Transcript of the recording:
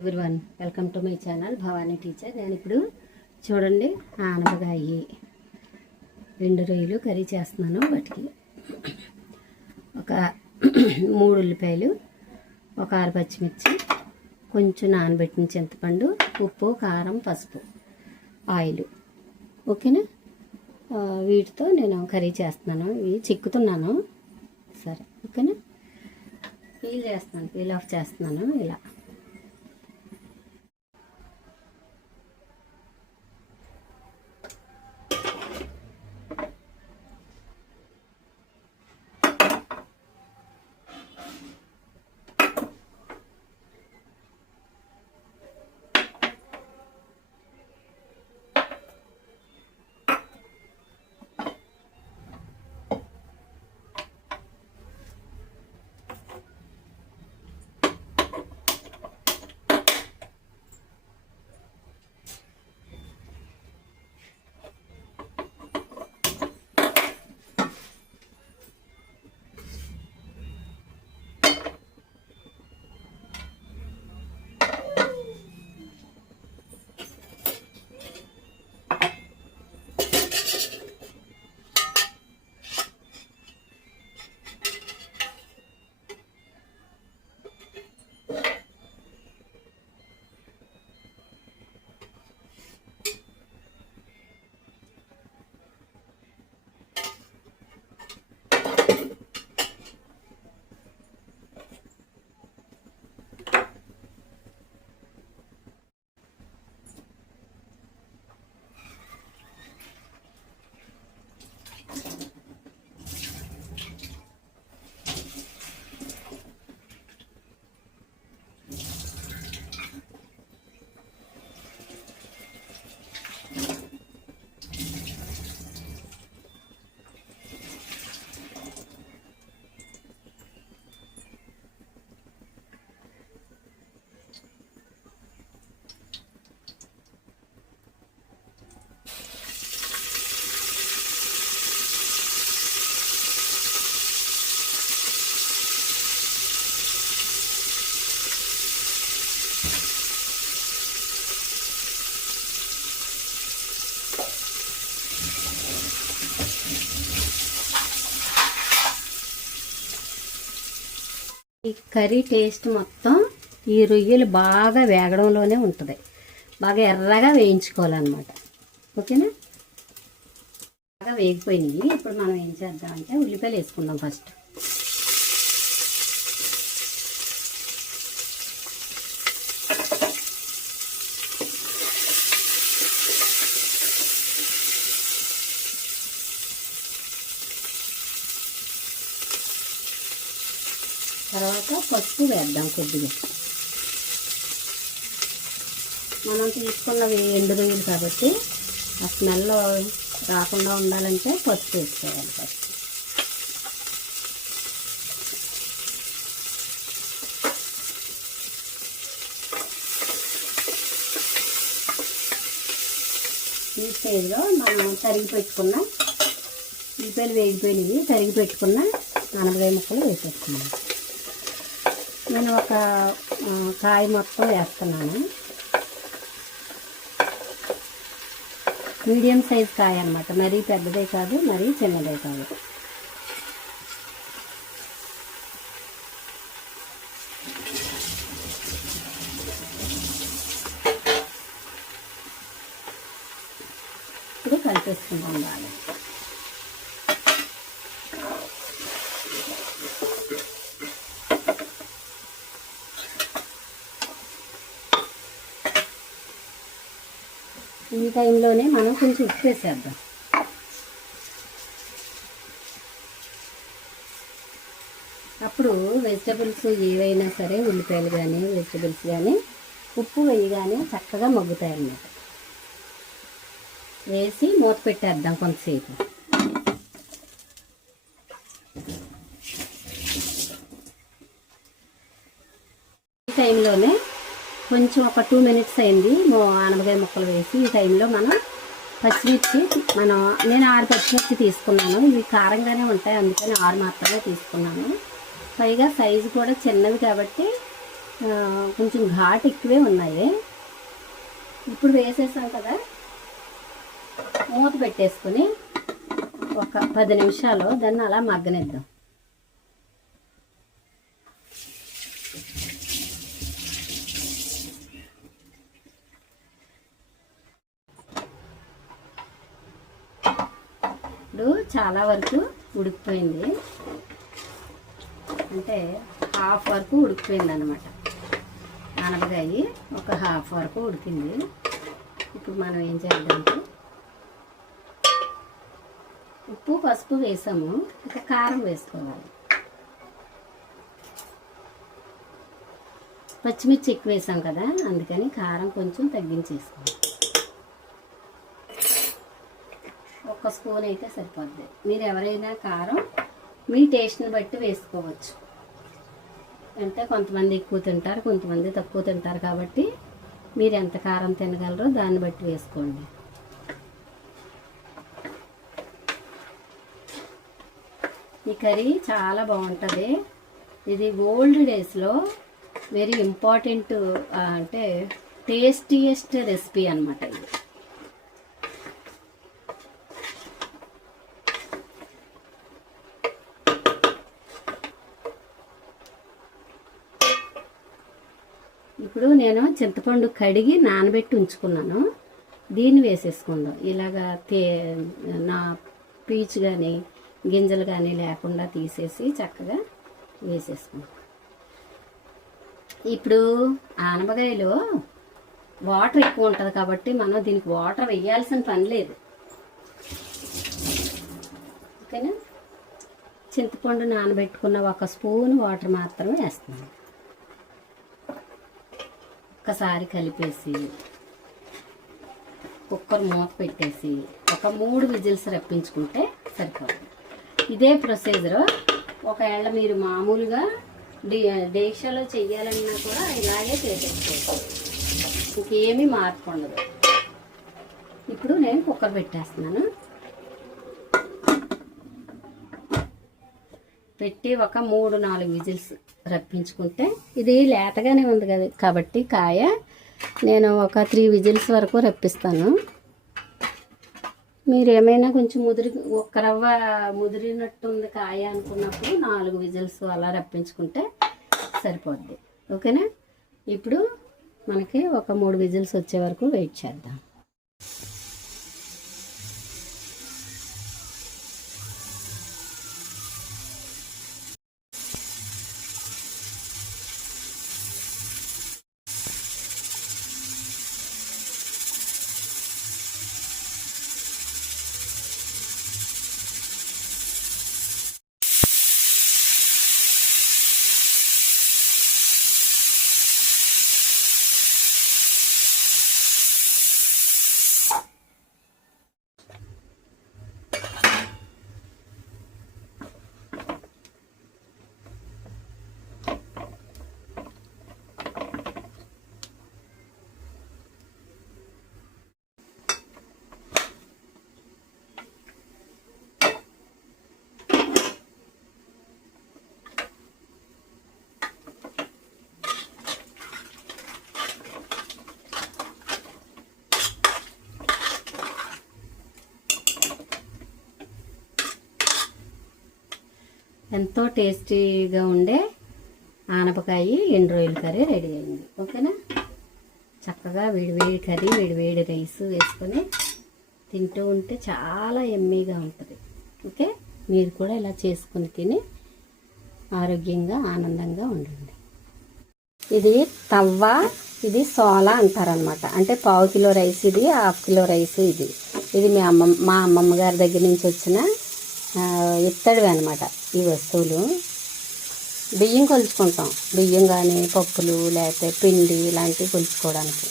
Everyone welcome to my channel Bhavani teacher. నేను ఇప్పుడు చూడండి ఆనపకాయ 2 రొయ్యలు కర్రీ చేస్తున్నాను. వాటికి ఒక 3 ఉల్లిపాయలు, ఒక 6 పచ్చిమిర్చి, కొంచెం నానబెట్టిన చింతపండు, ఉప్పు, కారం, పసుపు, ఆయిల్. ఓకేనా? వీటితో నేను కర్రీ చేస్తున్నాను. ఇవి చిక్కుతున్నాను. సరే, ఓకేనా? పీల్ ఆఫ్ చేస్తున్నాను ఇలా. ఈ కర్రీ టేస్ట్ మొత్తం ఈ రొయ్యలు బాగా వేగడంలోనే ఉంటుంది. బాగా ఎర్రగా వేయించుకోవాలన్నమాట. ఓకేనా? బాగా వేగిపోయినాయి. ఇప్పుడు మనం ఏం చేద్దామంటే ఉల్లిపాయలు వేసుకుందాం ఫస్ట్. తర్వాత పసుపు వేద్దాం కొద్దిగా. మనం తీసుకున్నవి ఎండు రొయ్యలు కాబట్టి ఆ స్మెల్ రాకుండా ఉండాలంటే పసుపు వేసుకోవాలి ఫస్ట్. ఈ స్టేజ్లో మనం తరిగి పెట్టుకున్న ఉల్లిపాయలు వేగిపోయినవి తరిగి పెట్టుకున్న ఆనపకాయ ముక్కలు వేసేసుకున్నాం. నేను ఒక కాయ మొత్తం వేస్తున్నాను. మీడియం సైజ్ కాయ అన్నమాట. మరీ పెద్దదే కాదు, మరీ చిన్నదే కాదు. ఇప్పుడు కలిపేసుకుంటాం బాగా. ఈ టైంలోనే మనం కొంచెం ఉప్పు వేసేద్దాం. అప్పుడు వెజిటబుల్స్ ఏవైనా సరే, ఉల్లిపాయలు కానీ వెజిటబుల్స్ కానీ ఉప్పు వేయగానే చక్కగా మగ్గుతాయి అన్నమాట. వేసి మూత పెట్టేద్దాం కొంతసేపు. ఈ టైంలోనే కొంచెం ఒక 2 మినిట్స్ అయింది ఆనపకాయ ముక్కలు వేసి. ఈ టైంలో మనం పచ్చిమిర్చి, నేను 6 పచ్చిమిర్చి తీసుకున్నాను. ఇవి కారంగానే ఉంటాయి, అందుకని 6 మాత్రమే తీసుకున్నాను. పైగా సైజు కూడా చిన్నవి కాబట్టి కొంచెం ఘాటు ఎక్కువే ఉన్నాయి. ఇప్పుడు వేసేసాం కదా, మూత పెట్టేసుకుని ఒక 10 నిమిషాలు దాన్ని అలా మగ్గనిద్దాం. ఇప్పుడు చాలా వరకు ఉడికిపోయింది, అంటే హాఫ్ వరకు ఉడికిపోయింది అన్నమాట. ఆనపకాయ ఒక హాఫ్ వరకు ఉడికింది. ఇప్పుడు మనం ఏం చేద్దామంటే ఉప్పు పసుపు వేసాము, ఇంకా కారం వేసుకోవాలి. పచ్చిమిర్చి ఎక్కువ వేసాం కదా, అందుకని కారం కొంచెం తగ్గించేసుకోవాలి. 1 స్పూన్ అయితే సరిపోద్ది. మీరు ఎవరైనా కారం మీ టేస్ట్ని బట్టి వేసుకోవచ్చు. అంటే కొంతమంది ఎక్కువ తింటారు, కొంతమంది తక్కువ తింటారు, కాబట్టి మీరు ఎంత కారం తినగలరో దాన్ని బట్టి వేసుకోండి. ఈ కర్రీ చాలా బాగుంటుంది. ఇది ఓల్డ్ డేస్లో వెరీ ఇంపార్టెంట్, అంటే టేస్టీయెస్ట్ రెసిపీ అన్నమాట ఇది. ఇప్పుడు నేను చింతపండు కడిగి నానబెట్టి ఉంచుకున్నాను, దీన్ని వేసేసుకుందాం. ఇలాగా నా పీచు కానీ గింజలు కానీ లేకుండా తీసేసి చక్కగా వేసేసుకుందాం. ఇప్పుడు ఆనపకాయలో వాటర్ ఎక్కువ ఉంటుంది కాబట్టి మనం దీనికి వాటర్ వేయాల్సిన పని లేదు. ఓకేనా? చింతపండు నానబెట్టుకున్న 1 స్పూన్ వాటర్ మాత్రమే వేస్తున్నాను. ఒక్కసారి కలిపేసి కుక్కర్ మూత పెట్టేసి ఒక 3 విజిల్స్ రప్పించుకుంటే సరిపోతుంది. ఇదే ప్రొసీజర్ ఒకవేళ మీరు మామూలుగా డేక్షాలో చెయ్యాలన్నా కూడా ఇలాగే చేసేసుకోవచ్చు, ఇంకేమీ మార్పు ఉండదు. ఇప్పుడు నేను కుక్కర్ పెట్టేస్తున్నాను. పెట్టి ఒక 3-4 విజిల్స్ రప్పించుకుంటే, ఇది లేతగానే ఉంది కదా కాబట్టి కాయ నేను ఒక 3 విజిల్స్ వరకు రప్పిస్తాను. మీరు ఏమైనా కొంచెం ఒక్క రవ్వ ముదిరినట్టుంది కాయ అనుకున్నప్పుడు 4 విజిల్స్ అలా రప్పించుకుంటే సరిపోద్ది. ఓకేనా? ఇప్పుడు మనకి ఒక 3 విజిల్స్ వచ్చే వరకు వెయిట్ చేద్దాం. ఎంతో టేస్టీగా ఉండే ఆనపకాయ ఎండు రొయ్యల కర్రీ రెడీ అయింది. ఓకేనా? చక్కగా వేడివేడి కర్రీ, వేడివేడి రైస్ వేసుకొని తింటూ ఉంటే చాలా ఎమ్మీగా ఉంటుంది. ఓకే, మీరు కూడా ఇలా చేసుకుని తిని ఆరోగ్యంగా ఆనందంగా ఉండండి. ఇది తవ్వ, ఇది సోలా అంటారనమాట. అంటే 1/2 కిలో రైస్ ఇది, 1/2 కిలో రైస్ ఇది. ఇది మా అమ్మమ్మ గారి దగ్గర నుంచి వచ్చిన ఇత్తడివి అనమాట ఈ వస్తువులు. బియ్యం కొలుచుకుంటాం, బియ్యం కానీ పప్పులు లేకపోతే పిండి ఇలాంటివి కొలుచుకోవడానికి.